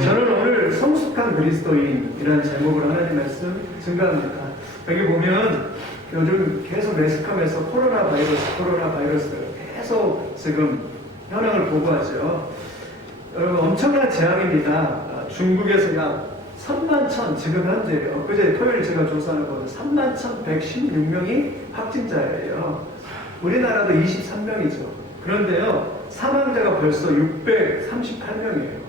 저는 오늘 성숙한 그리스도인이라는 제목으로 하나님 말씀 증가합니다. 여기 보면 요즘 계속 매스컴에서 코로나 바이러스 계속 지금 현황을 보고하죠. 여러분 엄청난 재앙입니다. 중국에서 약 31,000, 지금 현재 엊그제 토요일 제가 조사하는 거는 31,116명이 확진자예요. 우리나라도 23명이죠. 그런데요, 사망자가 벌써 638명이에요.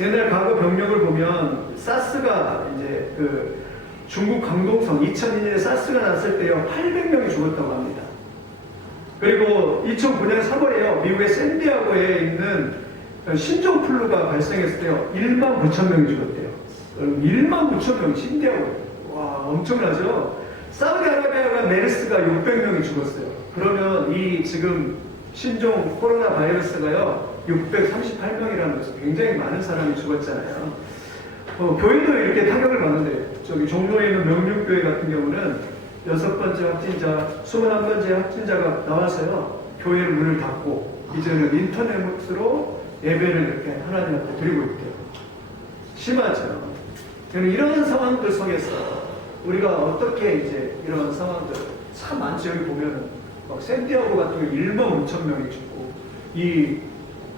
옛날 과거 병력을 보면 사스가 이제 그 중국 강동성 2002년에 사스가 났을 때요 800명이 죽었다고 합니다. 그리고 2009년 3월에요 미국의 샌디아고에 있는 신종플루가 발생했을 때요 1만 9천 명이 죽었대요. 1만 9천 명 샌디아고. 와 엄청나죠. 사우디아라비아가 메르스가 600명이 죽었어요. 그러면 이 지금 신종 코로나 바이러스가요 638명이라는 것은 굉장히 많은 사람이 죽었잖아요. 교회도 이렇게 타격을 받는데 저기 종로에 있는 명륜교회 같은 경우는 6번째 확진자, 21번째 확진자가 나와서요 교회 문을 닫고 이제는 인터넷으로 예배를 이렇게 하나님 앞에 드리고 있대요. 심하죠. 이런 상황들 속에서 우리가 어떻게 이제 이런 상황들 참 많죠. 여기 보면은 막 샌디아고 같은 경우 1만 5천 명이 죽고 이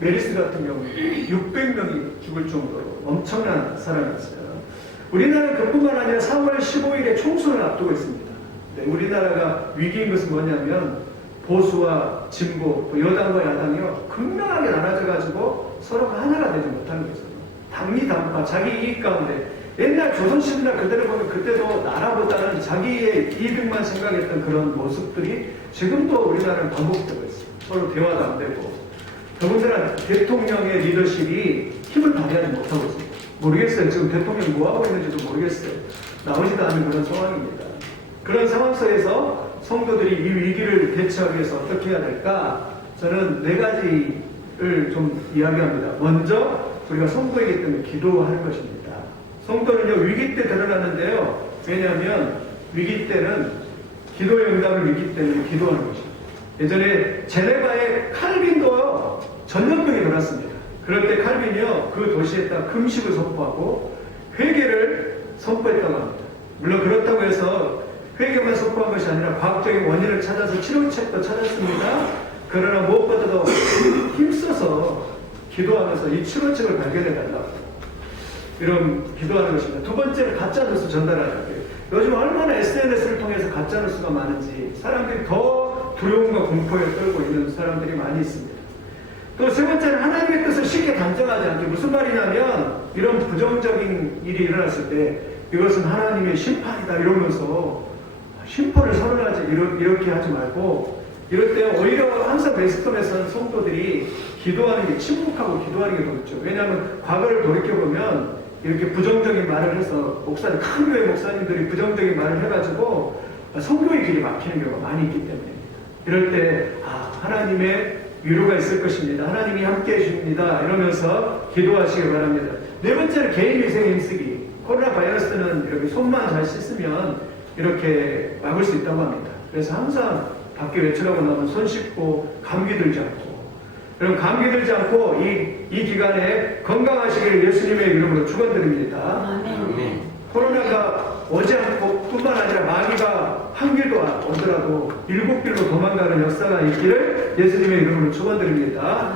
메르스 같은 경우 600명이 죽을 정도로 엄청난 사람이었어요. 우리나라는 그뿐만 아니라 4월 15일에 총선을 앞두고 있습니다. 네, 우리나라가 위기인 것은 뭐냐면 보수와 진보, 또 여당과 야당이요 극명하게 나눠져가지고 서로가 하나가 되지 못하는 거죠. 당리 당파, 자기 이익 가운데 옛날 조선시대나 그대로 보면 그때도 나라보다는 자기의 이익만 생각했던 그런 모습들이 지금도 우리나라는 반복되고 있어요. 서로 대화도 안 되고 더군다나 대통령의 리더십이 힘을 발휘하지 못하고 있습니다. 모르겠어요. 지금 대통령이 뭐하고 있는지도 모르겠어요. 나오지도 않은 그런 상황입니다. 그런 상황 속에서 성도들이 이 위기를 대처하기 위해서 어떻게 해야 될까? 저는 4가지를 좀 이야기합니다. 먼저 우리가 성도이기 때문에 기도하는 것입니다. 성도는요 위기 때 드러나는데요. 왜냐하면 위기 때는 기도의 응답을 믿기 때문에 기도하는 것입니다. 예전에 제네바의 칼빈도요 전염병이 돌았습니다. 그럴 때 칼빈이요 그 도시에다 금식을 선포하고 회개를 선포했다고 합니다. 물론 그렇다고 해서 회개만 선포한 것이 아니라 과학적인 원인을 찾아서 치료책도 찾았습니다. 그러나 무엇보다도 힘써서 기도하면서 이 치료책을 발견해달라고 이런 기도하는 것입니다. 두 번째는 가짜뉴스 전달하는 거예요. 요즘 얼마나 SNS를 통해서 가짜뉴스가 많은지 사람들이 더 두려움과 공포에 떨고 있는 사람들이 많이 있습니다. 또 세 번째는 하나님의 뜻을 쉽게 단정하지 않게. 무슨 말이냐면 이런 부정적인 일이 일어났을 때 이것은 하나님의 심판이다 이러면서 심판을 선언하지 이렇게 하지 말고 이럴 때 오히려 항상 매스컴에서는 성도들이 기도하는 게 침묵하고 기도하는 게 더 좋죠. 왜냐하면 과거를 돌이켜보면 이렇게 부정적인 말을 해서 큰 교회 목사님들이 부정적인 말을 해가지고 성교의 길이 막히는 경우가 많이 있기 때문입니다. 이럴 때 하나님의 위로가 있을 것입니다. 하나님이 함께 해주십니다. 이러면서 기도하시기 바랍니다. 네 번째는 개인위생 힘쓰기. 코로나 바이러스는 이렇게 손만 잘 씻으면 이렇게 막을 수 있다고 합니다. 그래서 항상 밖에 외출하고 나면 손 씻고 감기 들지 않고 여러분 감기 들지 않고 이 기간에 건강하시기를 예수님의 이름으로 축원드립니다. 아멘. 코로나가 오지 않고 뿐만 아니라 마귀가 한 길도 오더라도 7길로 도망가는 역사가 있기를 예수님의 이름으로 축원드립니다.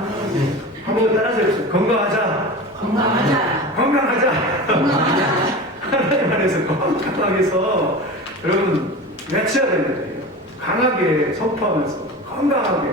한번 따라하십시오. 건강하자. 건강하자. 건강하자. 건강하자. 하나님 안에서 건강하게 해서 여러분 외쳐야 됩니다. 강하게 선포하면서 건강하게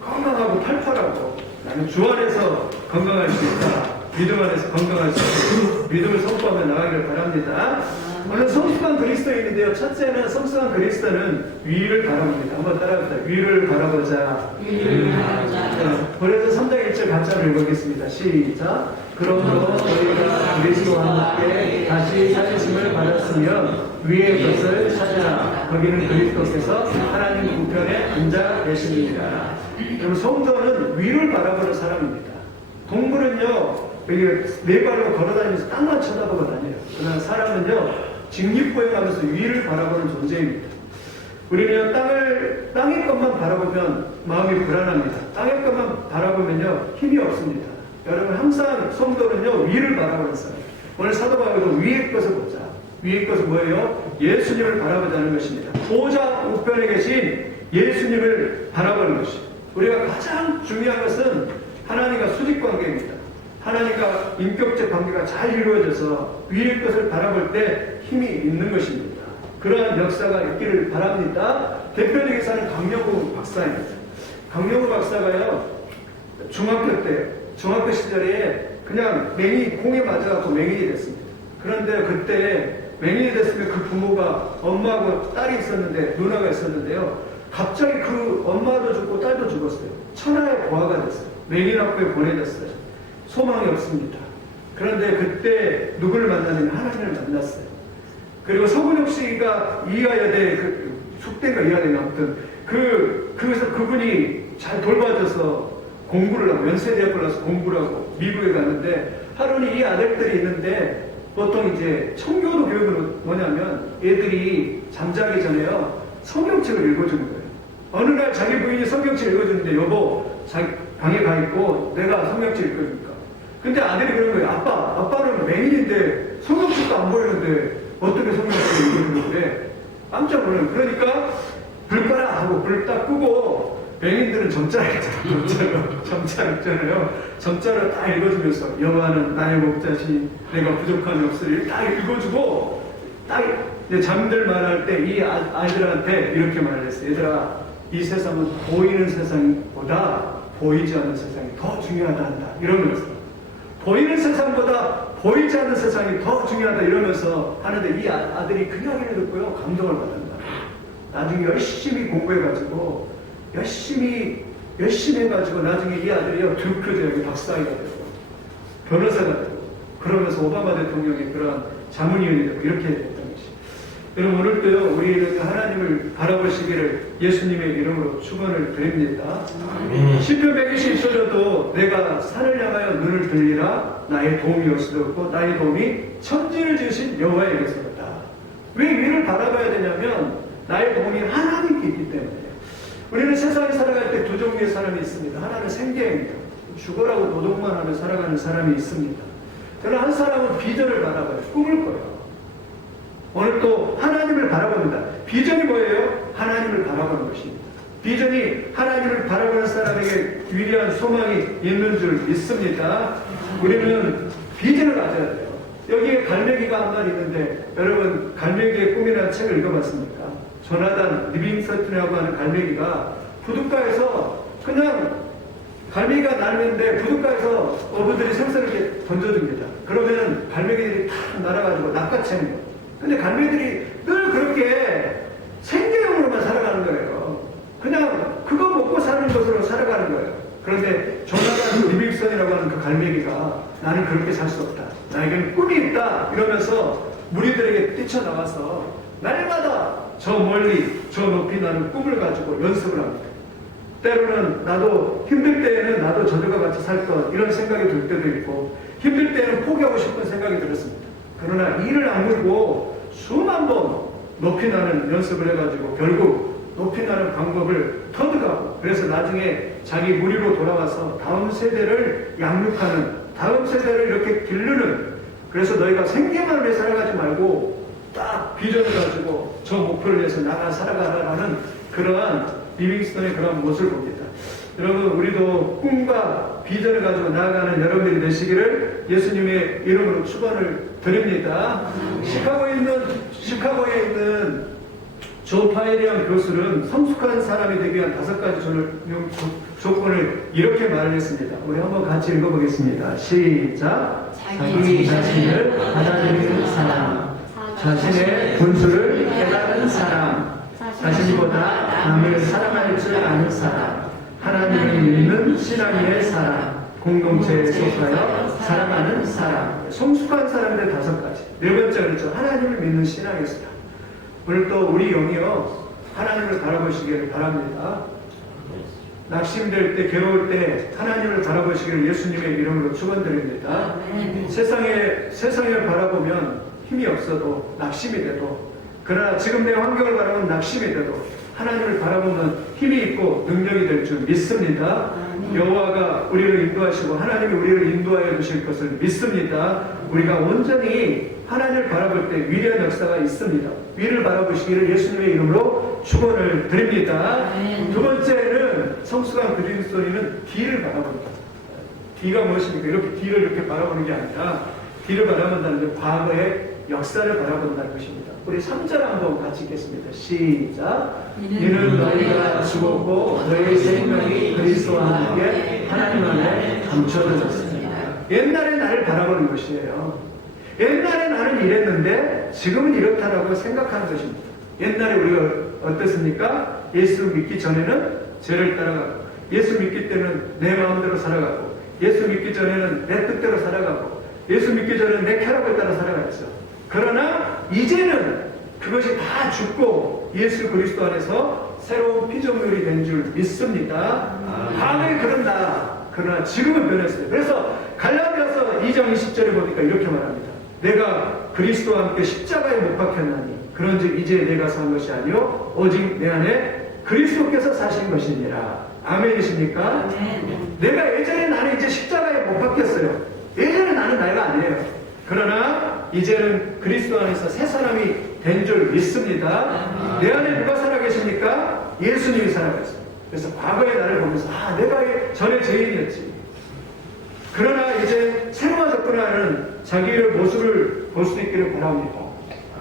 건강하고 팔팔하고 나는 주 안에서 건강할 수 있다. 믿음 안에서 건강할 수 있다. 믿음을 선포하며 나가기를 바랍니다. 오늘 성숙한 그리스도인인데요. 첫째는 성숙한 그리스도는 위를 바라봅니다. 한번 따라합시다. 위를 바라보자. 위를 바라보자. 고린도서 3장 1절 같이 한번 읽어보겠습니다. 시작. 그러므로 저희가 그리스도와 함께 다시 살리심을 받았으면 위의 것을 찾아라. 거기는 그리스도께서 하나님 우편에 앉아 계십니다. 그럼 성도는 위를 바라보는 사람입니다. 동물은요 네 발로 걸어다니면서 땅만 쳐다보고 다녀요. 그러나 사람은요 직립보행하면서 위를 바라보는 존재입니다. 우리는 땅의 것만 바라보면 마음이 불안합니다. 땅의 것만 바라보면요 힘이 없습니다. 여러분 항상 성도는요 위를 바라보는 사람. 오늘 사도 바울도 위의 것을 보자. 위의 것은 뭐예요? 예수님을 바라보자는 것입니다. 보좌 우편에 계신 예수님을 바라보는 것입니다. 우리가 가장 중요한 것은 하나님과 수직 관계입니다. 하나님과 인격적 관계가 잘 이루어져서 위의 것을 바라볼 때 힘이 있는 것입니다. 그러한 역사가 있기를 바랍니다. 대표적인 사람은 강영우 박사입니다. 강영우 박사가요 중학교 시절에 그냥 공에 맞아갖고 맹인이 됐습니다. 그런데 그때 맹인이 됐으면 그 부모가 엄마하고 딸이 있었는데 누나가 있었는데요. 갑자기 그 엄마도 죽고 딸도 죽었어요. 천하의 고아가 됐어요. 맹인 학교에 보내졌어요. 소망이 없습니다. 그런데 그때 누구를 만나냐면 하나님을 만났어요. 그리고 서근혁 씨가 이하여대 숙대가 이하여대 아무튼 그래서 그분이 잘 돌봐줘서 공부를 하고 연세대학교를 가서 공부를 하고 미국에 갔는데 하루는 이 아들들이 있는데 보통 이제 청교도 교육은 뭐냐면 애들이 잠자기 전에요 성경책을 읽어주는 거예요. 어느 날 자기 부인이 성경책 읽어주는데 여보 자기 방에 가 있고 내가 성경책 읽어줄까. 근데 아들이 그런 거예요. 아빠는 맹인인데 성경책도 안 보이는데 어떻게 성경책을 읽어주는데 깜짝 놀라요. 그러니까 불 꺼라 하고 불 딱 끄고 맹인들은 점자를 있잖아요. 점자를 딱 읽어주면서 여호와는 나의 목자시 내가 부족함이 없으리 딱 읽어주고 딱 잠들 말할 때 이 아이들한테 이렇게 말을 했어요. 얘들아 이 세상은 보이는 세상보다 보이지 않는 세상이 더 중요하다 한다. 이러면서 보이는 세상보다 보이지 않는 세상이 더 중요하다 이러면서 하는데 이 아들이 그 이야기를 듣고요 감동을 받는 거예요. 나중에 열심히 공부해가지고 열심히 해가지고 나중에 이 아들이요 듀크 대학의 박사가 되고 변호사가 되고 그러면서 오바마 대통령의 그런 자문위원이 되고 이렇게 됐던 것이. 여러분 오늘도요 우리는 하나님을 바라보시기를 예수님의 이름으로 축원을 드립니다. 시편 121절에도 내가 산을 향하여 눈을 들리라 나의 도움이 어디서 없고 나의 도움이 천지를 지으신 여호와에게서다. 왜 위를 바라봐야 되냐면 나의 도움이 하나님께 있기 때문에. 우리는 세상에 살아갈 때 두 종류의 사람이 있습니다. 하나는 생계입니다. 죽어라고 노동만 하며 살아가는 사람이 있습니다. 저는 한 사람은 비전을 바라봐요. 꿈을 꿔요. 오늘 또 하나님을 바라봅니다. 비전이 뭐예요? 하나님을 바라보는 것입니다. 비전이 하나님을 바라보는 사람에게 위대한 소망이 있는 줄 믿습니다. 우리는 비전을 가져야 돼요. 여기에 갈매기가 한 마리 있는데 여러분 갈매기의 꿈이라는 책을 읽어봤습니까? 조나단 리빙스턴이라고 하는 갈매기가 부둣가에서 그냥 갈매기가 날는데 부둣가에서 어부들이 생선을 이렇게 던져줍니다. 그러면 갈매기들이 탁 날아가지고 낚아채는 거예요. 근데 갈매기들이 늘 그렇게 생계용으로만 살아가는 거예요. 그냥 그거 먹고 사는 것으로 살아가는 거예요. 그런데 조나단 리빙스턴이라고 하는 그 갈매기가 나는 그렇게 살 수 없다. 나에게는 꿈이 있다. 이러면서 무리들에게 뛰쳐나와서 날마다 저 멀리 저 높이 나는 꿈을 가지고 연습을 합니다. 때로는 나도 힘들 때에는 나도 저들과 같이 살 것 이런 생각이 들 때도 있고 힘들 때에는 포기하고 싶은 생각이 들었습니다. 그러나 이를 악물고 수만 번 높이 나는 연습을 해가지고 결국 높이 나는 방법을 터득하고 그래서 나중에 자기 무리로 돌아와서 다음 세대를 양육하는 다음 세대를 이렇게 기르는 그래서 너희가 생계만 위해 살아가지 말고 딱 비전을 가지고 저 목표를 위해서 나가 살아가라는 그러한 리빙스턴의 그런 모습을 봅니다. 여러분 우리도 꿈과 비전을 가지고 나아가는 여러분들이 되시기를 예수님의 이름으로 축원을 드립니다. 시카고에 있는 조 파이리안 교수는 성숙한 사람이 되기 위한 5가지 조건을 이렇게 말을 했습니다. 우리 한번 같이 읽어보겠습니다. 시작. 자기 자신을 받아들이는 사람, 자신의 분수를 깨달은 사람, 자신보다 남을 사랑할 줄 아는 사람, 하나님을 믿는 신앙의 사람, 공동체에 속하여 사랑하는 사람. 성숙한 사람들 5가지. 네 번째 그렇죠. 하나님을 믿는 신앙의 사람. 오늘 또 우리 영이요 하나님을 바라보시기를 바랍니다. 낙심될 때 괴로울 때 하나님을 바라보시기를 예수님의 이름으로 축원드립니다. 세상을 바라보면 힘이 없어도 낙심이 돼도 그러나 지금 내 환경을 바라보면 낙심이 돼도 하나님을 바라보면 힘이 있고 능력이 될 줄 믿습니다. 여호와가 우리를 인도하시고 하나님이 우리를 인도하여 주실 것을 믿습니다. 우리가 온전히 하나님을 바라볼 때 위대한 역사가 있습니다. 위를 바라보시기를 예수님의 이름으로 축원을 드립니다. 두 번째는 성숙한 그리스도인은 뒤를 바라본다. 뒤가 무엇입니까? 이렇게 뒤를 이렇게 바라보는 게 아니라 뒤를 바라본다는 게 과거의 역사를 바라본다는 것입니다. 우리 3절 한번 같이 읽겠습니다. 시작. 이는 너희가 죽었고 너희 생명이 그리스도와 함께 하나님 안에 감춰졌습니다. 옛날에 나를 바라보는 것이에요. 옛날에 나는 이랬는데 지금은 이렇다라고 생각하는 것입니다. 옛날에 우리가 어땠습니까? 예수 믿기 전에는 죄를 따라가고, 예수 믿기 때는 내 마음대로 살아가고, 예수 믿기 전에는 내 뜻대로 살아가고, 예수 믿기 전에는 내 쾌락을 따라 살아갔죠. 그러나 이제는 그것이 다 죽고 예수 그리스도 안에서 새로운 피조물이 된 줄 믿습니다. 과거에 그런 나, 그러나 지금은 변했어요. 그래서 갈라디아서 2장 20절에 보니까 이렇게 말합니다. 내가 그리스도와 함께 십자가에 못 박혔나니 그런즉 이제 내가 산 것이 아니요 오직 내 안에 그리스도께서 사신 것이니라. 아멘이십니까? 내가 예전에 나는 이제 십자가에 못 박혔어요. 예전에 나는 나이가 아니에요. 그러나 이제는 그리스도 안에서 새 사람이 된 줄 믿습니다. 내 안에 누가 살아계십니까? 예수님이 살아계세요. 그래서 과거의 나를 보면서 내가 전에 죄인이었지. 그러나 이제 새로워졌구나는 자기의 모습을 볼 수 있기를 바랍니다.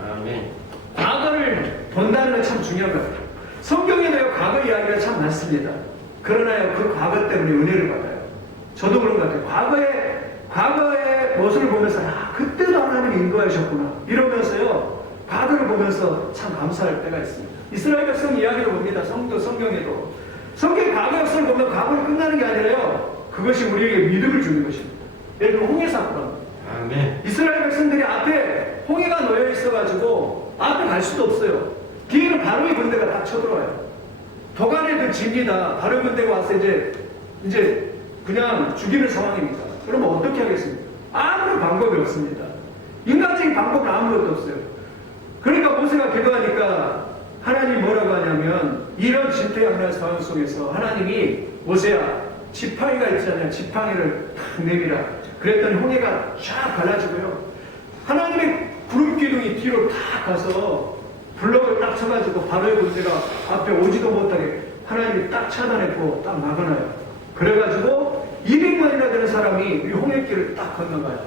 아멘. 과거를 본다는 건 참 중요한 것 같아요. 성경에는 과거 이야기가 참 많습니다. 그러나요, 그 과거 때문에 은혜를 받아요. 저도 그런 것 같아요. 과거의 모습을 보면서 그때도 하나님이 인도하셨구나 이러면서요, 과거를 보면서 참 감사할 때가 있습니다. 이스라엘 백성 이야기를 봅니다. 성경에도. 성경의 과거 역사를 보면 과거로 끝나는 게 아니라요, 그것이 우리에게 믿음을 주는 것입니다. 예를 들어 홍해 사건. 아멘. 이스라엘 백성들이 앞에 홍해가 놓여 있어가지고 앞에 갈 수도 없어요. 뒤에는 바로의 군대가 딱 쳐들어와요. 도간에 그 집니다. 바로의 군대가 와서 이제 그냥 죽이는 상황입니다. 그러면 어떻게 하겠습니까? 아무런 방법이 없습니다. 인간적인 방법은 아무것도 없어요. 그러니까 모세가 기도하니까 하나님이 뭐라고 하냐면, 이런 진퇴양난 상황 속에서 하나님이 모세야, 지팡이가 있잖아요. 지팡이를 탁 내밀어. 그랬더니 홍해가 쫙 갈라지고요. 하나님의 구름 기둥이 뒤로 탁 가서 블럭을 딱 쳐가지고 바로의 군대가 앞에 오지도 못하게 하나님이 딱 차단했고 딱 막아놔요. 그래가지고 200만이나 되는 사람이 이 홍해길을 딱 건너가요.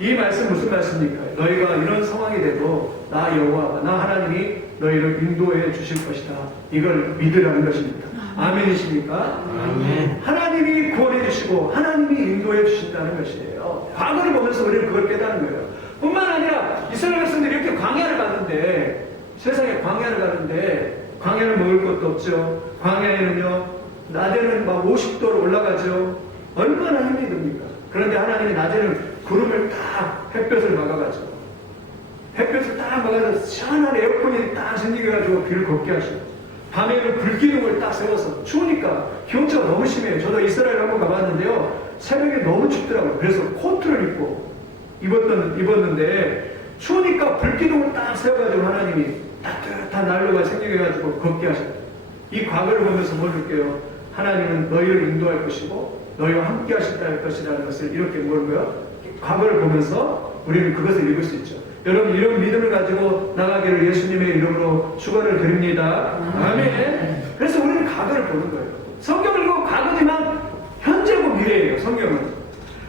이 말씀 무슨 말씀입니까? 너희가 이런 상황이 돼도 나 여호와가, 나 하나님이 너희를 인도해 주실 것이다. 이걸 믿으라는 것입니다. 아멘이십니까? 아멘. 하나님이 구원해 주시고 하나님이 인도해 주신다는 것이에요. 과거를 보면서 우리는 그걸 깨닫는 거예요. 뿐만 아니라 이스라엘 백성들이 이렇게 광야를 가는데, 세상에 광야를 가는데 광야는 먹을 것도 없죠. 광야에는요, 낮에는 막 50도로 올라가죠. 얼마나 힘이 듭니까? 그런데 하나님이 낮에는 구름을 딱 햇볕을 막아가지고, 햇볕을 딱 막아서 시원한 에어컨이 딱 생기게 길을 걷게 하시고, 밤에는 불기둥을 딱 세워서, 추우니까 기온차가 너무 심해요. 저도 이스라엘 한번 가봤는데요, 새벽에 너무 춥더라고요. 그래서 코트를 입었는데 추우니까 불기둥을 딱 세워가지고 하나님이 따뜻한 난로가 생기게 해가지고 걷게 하셔요. 이 과거를 보면서 뭘 느껴요? 하나님은 너희를 인도할 것이고 너희와 함께 하실 것이라는 것을 이렇게 뭐고요? 과거를 보면서 우리는 그것을 읽을 수 있죠. 여러분, 이런 믿음을 가지고 나가기를 예수님의 이름으로 축원을 드립니다. 아멘. 그래서 우리는 과거를 보는 거예요. 성경을 읽고 과거지만 현재고 미래예요. 성경은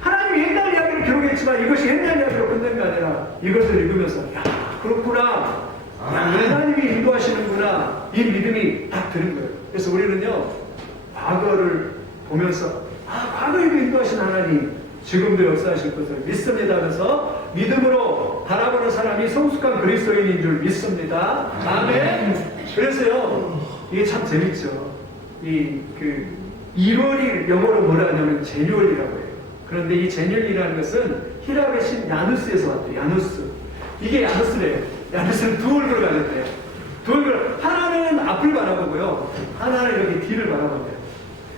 하나님이 옛날 이야기를 기록했지만 이것이 옛날 이야기로 끝낸 게 아니라 이것을 읽으면서 야, 그렇구나, 야, 하나님이 인도하시는구나, 이 믿음이 딱 드는 거예요. 그래서 우리는요, 과거를 보면서 과거에도 인도하신 하나님 지금도 역사하실 것을 믿습니다 하면서 믿음으로 바라보는 사람이 성숙한 그리스도인인 줄 믿습니다. 아멘. 그래서요, 이게 참 재밌죠. 1월이 영어로 뭐라 하냐면 제뉴얼이라고 해요. 그런데 이 제뉴얼이라는 것은 히랍의 신 야누스에서 왔대요. 야누스. 이게 야누스래요. 야누스는 두 얼굴을 가졌대요. 두 얼굴, 하나는 앞을 바라보고요, 하나는 이렇게 뒤를 바라본대요.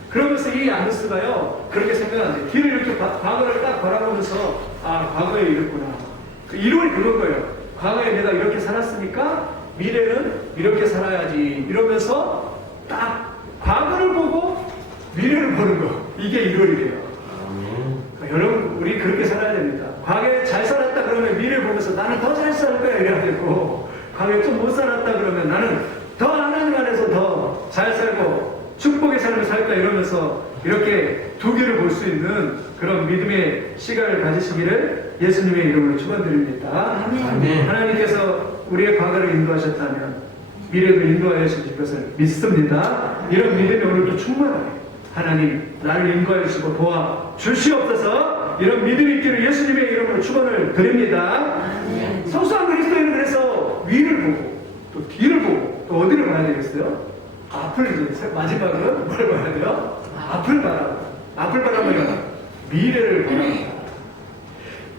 그러면서 이 야누스가요, 그렇게 생각하는데, 뒤를 이렇게 과거를 딱 바라보면서 과거에 이랬구나. 1월이 그런 거예요. 과거에 내가 이렇게 살았으니까 미래는 이렇게 살아야지 이러면서 딱 과거를 보고 미래를 보는 거. 이게 1월이래요. 아멘. 여러분, 우리 그렇게 살아야 됩니다. 과거에 잘 살았다 그러면 미래를 보면서 나는 더 잘 살 거야 이래야 되고, 과거에 좀 못 살았다 그러면 나는 더 하나님 안에서 더 잘 살고 축복의 삶을 살 거야 이러면서 이렇게 두 개를 볼 수 있는 그런 믿음의 시간을 가지시기를 예수님의 이름으로 축원드립니다. 아멘. 하나님께서 우리의 과거를 인도하셨다면 미래도 인도하여 주실 것을 믿습니다. 이런 믿음이 오늘도 충만하게 하나님 나를 인도하여 주시고 도와 주시옵소서. 이런 믿음이 있기를 예수님의 이름으로 축원을 드립니다. 성수한 그리스도인은 그래서 위를 보고 또 뒤를 보고 또 어디를 봐야 되겠어요? 앞을 이제 마지막은 뭘 봐야 돼요? 앞을 바라보면 미래를 바랍니다.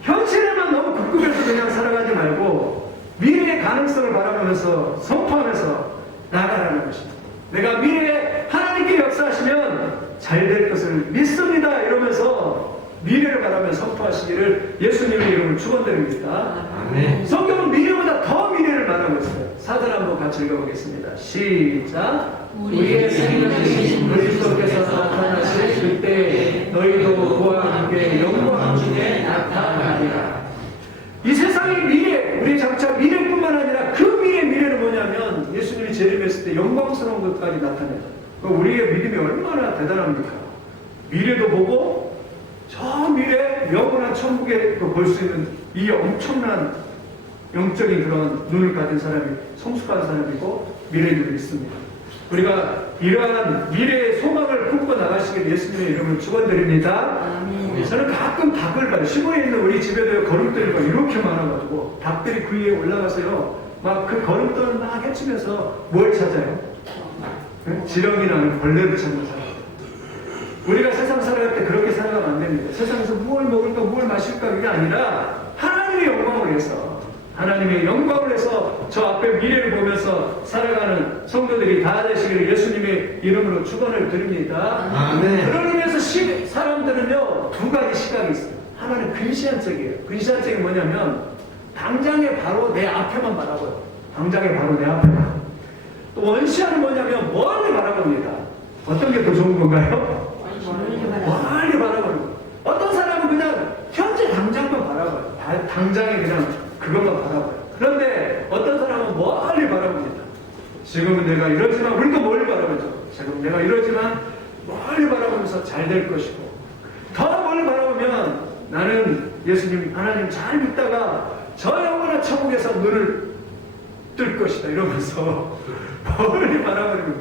현실에만 너무 급급해서 그냥 살아가지 말고 미래의 가능성을 바라보면서 선포하면서 나아가라는 것입니다. 내가 미래에 하나님께 역사하시면 잘 될 것을 믿습니다 이러면서 미래를 바라며 선포하시기를 예수님의 이름으로 축원드립니다. 아멘. 성경은 미래보다 더 미래를 말하고 있어요. 사전 한번 같이 읽어보겠습니다. 시작. 우리의 생명이신 그리스도께서 나타나실 그때 너희도 그와 함께 영광 중에 나타나리라. 이 세상의 미래, 우리 장차 미래뿐만 아니라 그 미래는 뭐냐면 예수님이 재림했을 때 영광스러운 것까지 나타내요. 우리의 믿음이 얼마나 대단합니까? 미래도 보고 저 미래 영원한 천국에 볼 수 있는 이 엄청난 영적인 그런 눈을 가진 사람이 성숙한 사람이고 미래를 믿습니다. 우리가 이러한 미래의 소망을 품고 나가시길 예수님의 이름을 축원드립니다. 저는 가끔 닭을 봐요. 시골에 있는 우리 집에도 거름돌이 이렇게 많아가지고 닭들이 그 위에 올라가서요 막 그 거름돌을 막 헤치면서 뭘 찾아요? 지렁이 나는 벌레를 찾는 사람. 우리가 세상 살아갈 때 그렇게 살아가면 안 됩니다. 세상에서 무엇을 먹을까 무엇을 마실까 그게 아니라 하나님의 영광을 위해서, 하나님의 영광을 위해서 저 앞에 미래를 보면서 살아가는 성도들이 다 되시기를 예수님의 이름으로 축원을 드립니다. 아멘. 그런 의미에서 사람들은요 두 가지 시각이 있어요. 하나는 근시안적이에요. 근시안적이 뭐냐면 당장에 바로 내 앞에만 바라봐요. 당장에 바로 내 앞에만. 또 원시안은 뭐냐면 멀리 바라봅니다. 어떤 게 더 좋은 건가요? 멀리 바라보는. 어떤 사람은 그냥 현재 당장만 바라봐요. 당장에 그냥 그것만 바라봐요. 그런데 어떤 사람은 멀리 바라봅니다. 지금은 내가 이러지만, 우리도 멀리 바라보죠. 지금 내가 이러지만 멀리 바라보면서 잘 될 것이고, 더 멀리 바라보면 나는 예수님, 하나님 잘 믿다가 저 영원한 천국에서 눈을 뜰 것이다 이러면서 멀리 바라보는,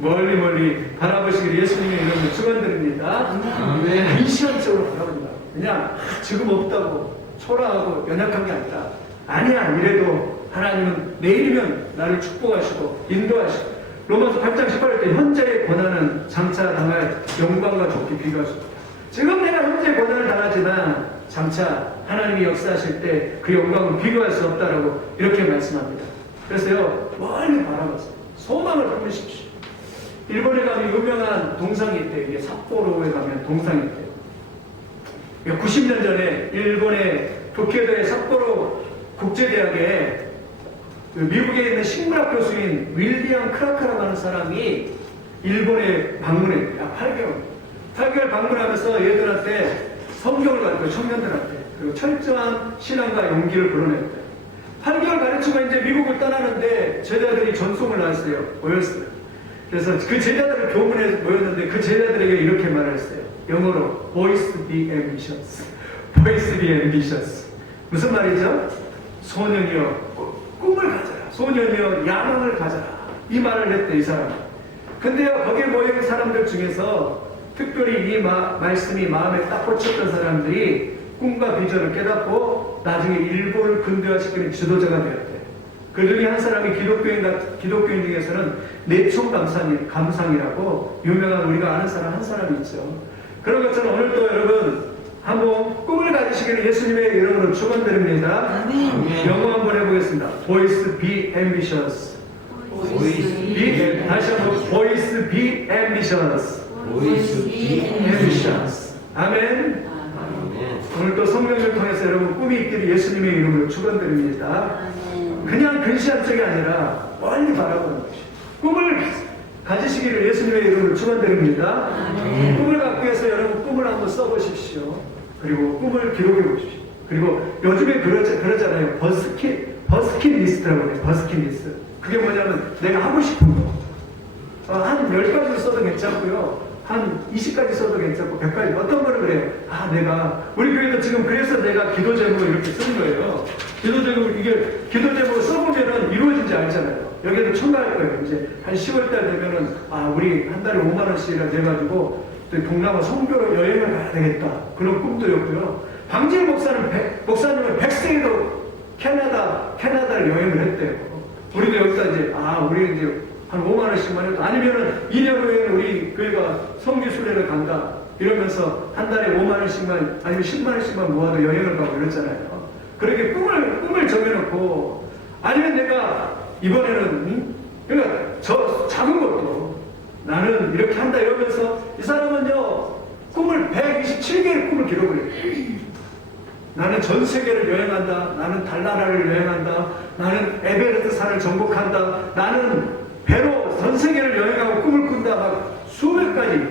멀리 바라보시기를 예수님의 이름으로 축원드립니다. 아멘. 근시안적으로 바라본다. 그냥 지금 없다고 초라하고 연약한 게 아니라, 아니야 이래도 하나님은 내일이면 나를 축복하시고 인도하시고, 로마서 8장 18절 현재의 고난은 장차 당할 영광과 좋게 비교하십니다. 지금 내가 현재 고난을 당하지만 장차 하나님이 역사하실 때 그 영광을 비교할 수 없다라고 이렇게 말씀합니다. 그래서요 멀리 바라보세요. 소망을 품으십시오. 일본에 가면 유명한 동상이 있대요. 이게 삿포로에 가면 동상이 있대요. 90년 전에 일본의 도쿄도의 삿포로 국제대학에 미국에 있는 식물학 교수인 윌리엄 크라크라고 하는 사람이 일본에 방문했대요. 8개월 방문하면서 얘들한테 성경을 가르쳐요. 청년들한테. 그리고 철저한 신앙과 용기를 불어냈대요. 8개월 가르치고 이제 미국을 떠나는데 제자들이 전송을 나왔어요. 모였어요. 그래서 그 제자들을 교문에 모였는데 그 제자들에게 이렇게 말을 했어요. 영어로 Boys be ambitious. Boys be ambitious. 무슨 말이죠? 소년이여 꿈을 가져라. 소년이여 야망을 가져라. 이 말을 했대 이 사람. 근데요 거기에 모인 사람들 중에서 특별히 이 말씀이 마음에 딱 꽂혔던 사람들이 꿈과 비전을 깨닫고 나중에 일본을 근대화시키는 지도자가 되었대. 그 중에 한 사람이 기독교인 중에서는 내총 감상이라고 유명한 우리가 아는 사람 한 사람이 있죠. 그런 것처럼 오늘도 여러분 한번 꿈을 가지시기를 예수님의 이름으로 축원드립니다. 영어 한번 해보겠습니다. Boys be ambitious. 다시 한번 Boys be ambitious. ambitious. 아멘. 오늘 또 성령을 통해서 여러분 꿈이 있기를 예수님의 이름으로 축원드립니다. 그냥 근시안적이 아니라 멀리 바라보는 것이. 꿈을 가지시기를 예수님의 이름으로 축원드립니다. 아멘. 꿈을 갖기 위해서 여러분 꿈을 한번 써보십시오. 그리고 꿈을 기록해 보십시오. 그리고 요즘에 그러잖아요. 버스킷 리스트라고 해요. 버스킷 리스트. 그게 뭐냐면 내가 하고 싶은 거. 한 10가지 써도 괜찮고요. 한 20가지 써도 괜찮고 100가지 어떤 거를 그래요. 우리 교회도 지금 그래서 내가 기도 제목을 이렇게 쓰는 거예요. 기도 제목을 기도 제목을 써보면은 이루어진지 알잖아요. 여기도 첨가할 거예요. 이제 한 10월달 되면은 우리 한 달에 5만 원씩이라 돼가지고 동남아 선교 여행을 가야 되겠다. 그런 꿈도 였고요. 방질 목사님은 100세에도 캐나다를 여행을 했대요. 우리도 여기다 우리 이제 한 5만 원씩만 해도 아니면은 2년 후에 우리 교회가 성지순례를 간다 이러면서 한 달에 5만 원씩만 아니면 10만 원씩만 모아도 여행을 가고 이랬잖아요. 그렇게 꿈을 정해놓고 아니면 내가 이번에는 그러니까 저 작은 것도 나는 이렇게 한다 이러면서 이 사람은요 꿈을 127개의 꿈을 기록을 해요. 나는 전 세계를 여행한다. 나는 달나라를 여행한다. 나는 에베레스트 산을 정복한다. 나는 배로 전 세계를 여행하고 꿈을 꾼다. 막 수백 가지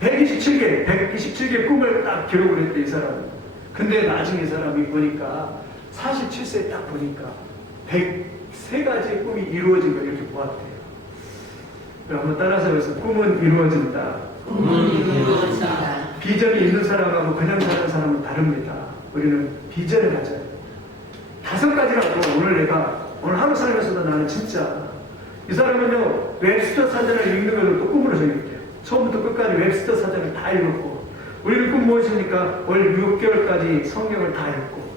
127개 꿈을 딱 기록을 했대 이 사람은. 근데 나중에 이 사람이 보니까 47세 딱 보니까 103가지의 꿈이 이루어진 걸 이렇게 보았대요. 한번 따라서 해서 꿈은 이루어진다. 꿈은 이루어진다. 비전이 있는 사람하고 그냥 사는 사람은 다릅니다. 우리는 비전을 가져야 돼요. 5가지라고 오늘 하루 살면서도 나는 진짜 이 사람은요 웹스터 사전을 읽는 걸로 또 꿈으로 정했대요. 처음부터 끝까지 웹스터 사전을 다 읽었고 우리는 꿈 무엇입니까? 월 6개월까지 성경을 다 읽고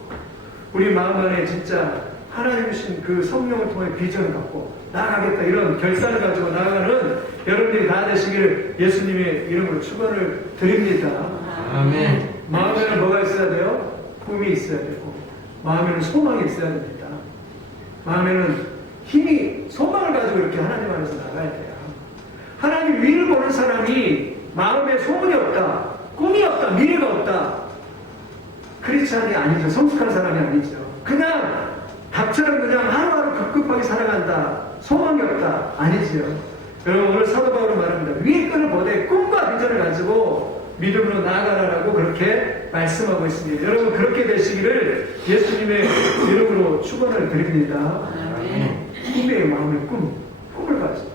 우리 마음 안에 진짜 하나님 주신 그 성령을 통해 비전을 갖고 나아가겠다 이런 결단을 가지고 나아가는 여러분들이 다 되시기를 예수님의 이름으로 축원을 드립니다. 아멘. 마음에는 뭐가 있어야 돼요? 꿈이 있어야 되고 마음에는 소망이 있어야 됩니다. 마음에는 소망을 가지고 이렇게 하나님 안에서 나가야 돼요. 하나님 위를 보는 사람이 마음에 소원이 없다, 꿈이 없다, 미래가 없다. 크리스찬이 아니죠. 성숙한 사람이 아니죠. 그냥 답처럼 그냥 하루하루 급급하게 살아간다. 소망이 없다. 아니지요. 여러분 오늘 사도 바울은 말합니다. 위의 끈을 보되 꿈과 비전을 가지고 믿음으로 나아가라라고 그렇게 말씀하고 있습니다. 여러분 그렇게 되시기를 예수님의 이름으로 축원을 드립니다. 꿈의 마음의 꿈을 가지고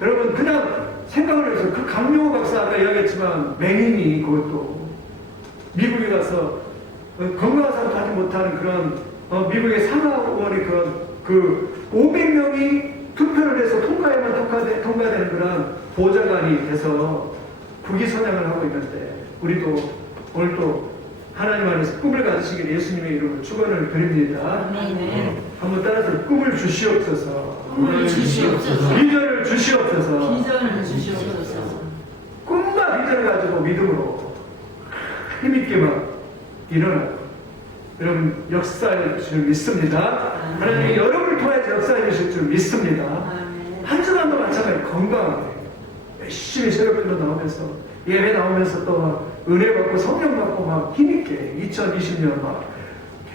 여러분 그냥 생각을 해서 그 강명호 박사 아까 이야기했지만 맹인이 그것도 미국에 가서 건강한 사람 하지 못하는 그런 미국의 상하원의 그 500명이 투표를 해서 통과되는 그런 보좌관이 돼서 국위선양을 하고 있는데 우리도 오늘 또 하나님 안에서 꿈을 가지시기를 예수님의 이름으로 축원을 드립니다. 한번 따라서 꿈을 주시옵소서. 꿈을 주시옵소서. 비전을 주시옵소서. 비전을 주시옵소서. 꿈과 비전을 가지고 믿음으로 힘있게 막 일어나고 여러분 역사할 줄 믿습니다. 하나님이 여러분을 통해서 역사해 주실 줄 믿습니다. 한 주간도 마찬가지로 건강하게 열심히 새벽기도 나오면서 예배 나오면서 또 막 은혜 받고 성령 받고 막 힘있게 2020년 막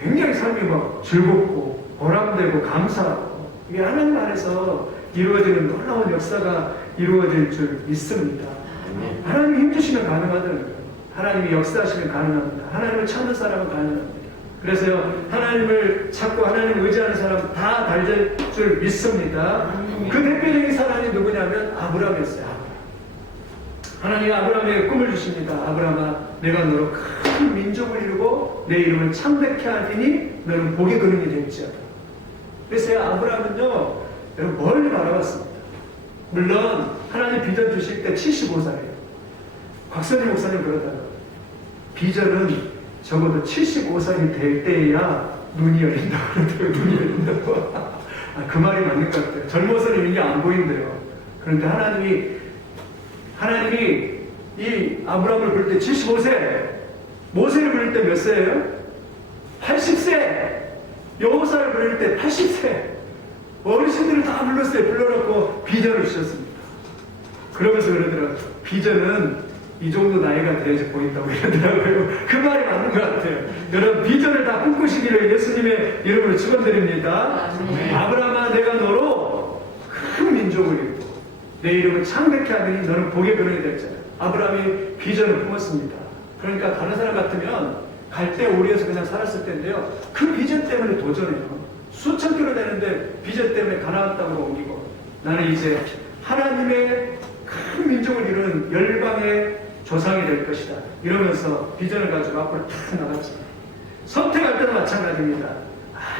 굉장히 삶이 막 즐겁고 보람되고 감사하고 이게 하나님 안에서 이루어지는 놀라운 역사가 이루어질 줄 믿습니다. 하나님이 힘주시면 가능하다는 거예요. 하나님이 역사하시면 가능합니다. 하나님을 찾는 사람은 가능합니다. 그래서요 하나님을 찾고 하나님을 의지하는 사람 다 달될 줄 믿습니다. 그 대표적인 사람이 누구냐면 아브라함이었어요. 하나님이 아브라함에게 꿈을 주십니다. 아브라함아 내가 너로 큰 민족을 이루고 내 이름을 창대케 하리니 너는 복의 근원이 될지어다. 그래서 아브라함은요 여러분 멀리 바라봤습니다. 물론 하나님 비전 주실 때 75살이에요. 곽선희 목사님 그러다가 비전은 적어도 75살이 될 때에야 눈이 열린다고 그러더라고요. 눈이 열린다고. 그 말이 맞는 것 같아요. 젊어서는 이게 안 보인대요. 그런데 하나님이 이 아브라함을 부를 때 75세, 모세를 부를 때 몇 세예요? 80세, 여호사를 부를 때 80세. 어르신들을 다 불러놓고 비전을 주셨습니다. 그러면서 그러더라고요. 비전은 이 정도 나이가 돼야지 보인다고 이러더라고요. 그 말이 맞는 것 같아요. 여러분 비전을 다 꿈꾸시기를 예수님의 이름으로 축원드립니다. 아브라함아 내가 너로 큰 민족을 이루고 내 이름을 창백케 하느니 너는 복의 근원이 됐잖아요. 아브라함이 비전을 품었습니다. 그러니까 다른 사람 같으면 갈대 오리에서 그냥 살았을 텐데요. 그 비전 때문에 도전해요. 수천 킬로 되는데 비전 때문에 가나안 땅으로 옮기고 나는 이제 하나님의 큰 민족을 이루는 열방의 조상이 될 것이다. 이러면서 비전을 가지고 앞으로 탁 나갔잖아요. 선택할 때도 마찬가지입니다.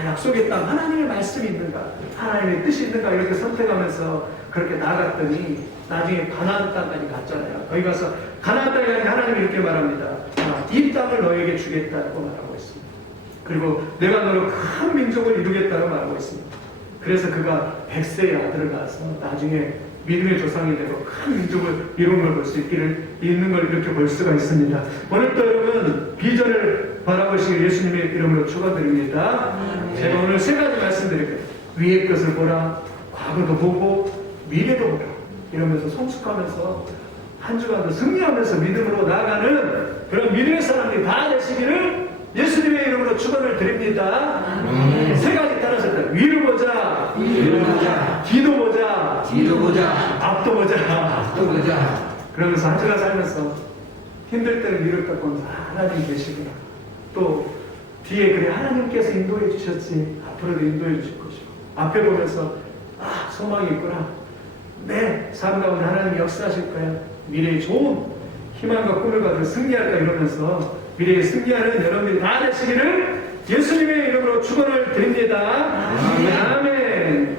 약속의 땅, 하나님의 말씀이 있는가, 하나님의 뜻이 있는가 이렇게 선택하면서 그렇게 나갔더니 나중에 가나안 땅까지 갔잖아요. 거기 가서 가나안 땅에 가니 하나님이 이렇게 말합니다. 이 땅을 너에게 주겠다고 말하고 있습니다. 그리고 내가 너로 큰 민족을 이루겠다고 말하고 있습니다. 그래서 그가 100세의 아들을 낳아서 나중에 믿음의 조상이 되고 큰 민족을 이룬 걸 볼 수 있는 걸 이렇게 볼 수가 있습니다. 오늘도 여러분 비전을 바라보시길 예수님의 이름으로 축원드립니다. 제가 오늘 세 가지 말씀드릴게요. 위의 것을 보라, 과거도 보고 미래도 보라. 이러면서 성숙하면서 한 주간도 승리하면서 믿음으로 나아가는 그런 믿음의 사람들이 다 되시기를 예수님의 이름으로 축원을 드립니다. 세 가지 따라서 위로 보자, 위로 보자, 뒤도 보자, 뒤도 보자, 앞도 보자. 앞도 보자. 그러면서 한 주간 살면서 힘들 때는 위로 닦고 하나님 계시구나. 또 뒤에 그래 하나님께서 인도해 주셨지 앞으로도 인도해 주실 것이고 앞에 보면서 소망이 있구나. 내 삶 가운데 하나님이 역사하실 거야. 미래의 좋은 희망과 꿈을 가지고 승리할까 이러면서 미래에 승리하는 여러분들이 다 되시기를 예수님의 이름으로 축원을 드립니다. 아멘.